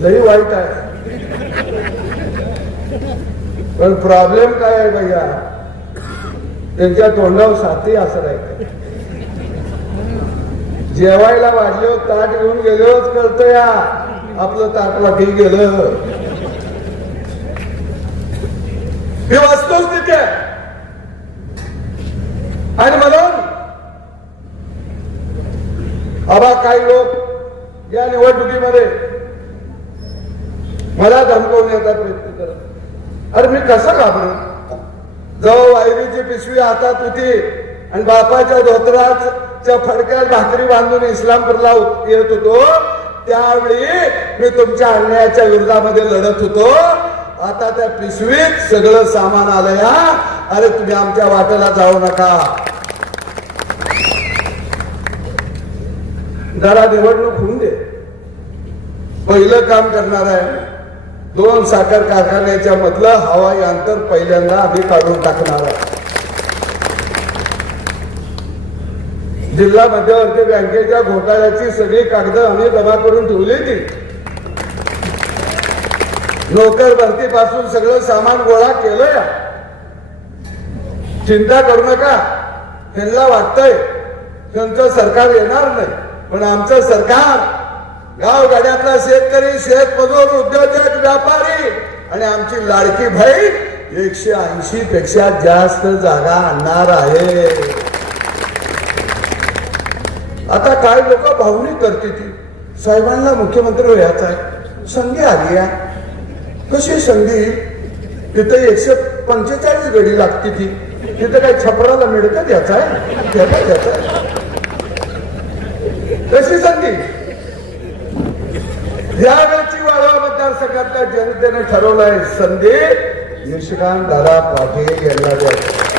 लई वाईट आहे. पण प्रॉब्लेम काय आहे भैया? त्यांच्या तोंडावर साथी असं जेवायला वाढलो ताट घेऊन गेलोच कळतं या. आपलं ताट वाटी गेलं. हे वाचतोच तिथे. आणि म्हणून आबा काही लोक या निवडणुकीमध्ये मला धमकवण्याचा प्रयत्न करत अरे मी कसं घाबरू? जवळ वायरीची पिशवी हातात होती आणि बापाच्या धोत्राच्या फडक्यात भाकरी बांधून इस्लामपूरला येत होतो. त्यावेळी मी तुमच्या अन्यायाच्या विरोधामध्ये लढत होतो. आता त्या पिशवीत सगळं सामान आलं या अरे तुम्ही आमच्या वाटेला जाऊ नका. जरा निवडणूक होऊन दे. पहिलं काम करणार आहे दोन साखर कारखान्याच्या मधलं हवाई अंतर पहिल्यांदा आम्ही काढून टाकणार आहोत. जिल्हा मध्यवर्ती बँकेच्या घोटाळ्याची सगळी कागद आम्ही जमा करून ठेवली ती नोकर भरतीपासून सगळं सामान गोळा केलं या चिंता करू नका. त्यांना वाटतंय त्यांचं सरकार येणार नाही पण आमचं सरकार गाव गाड्यातला शेतकरी शेतमजूर उद्योजक व्यापारी आणि आमची लाडकी बहीण एकशे ऐंशी पेक्षा जास्त जागा आणणार आहे. आता काय लोक भावनिक करते ती? साहेबांना मुख्यमंत्री व्हायचा आहे. संधी आली आहे कशी संधी? तिथे एकशे पंचेचाळीस गडी लागते ती. तिथे काही छपराला मिळतं त्याचा आहे त्याचा आहे. कशी संधी? यावेळची वाळवा मतदारसंघातल्या जनतेने ठरवलंय संधी. निशिकांत दादा पाटील यांना द्यायची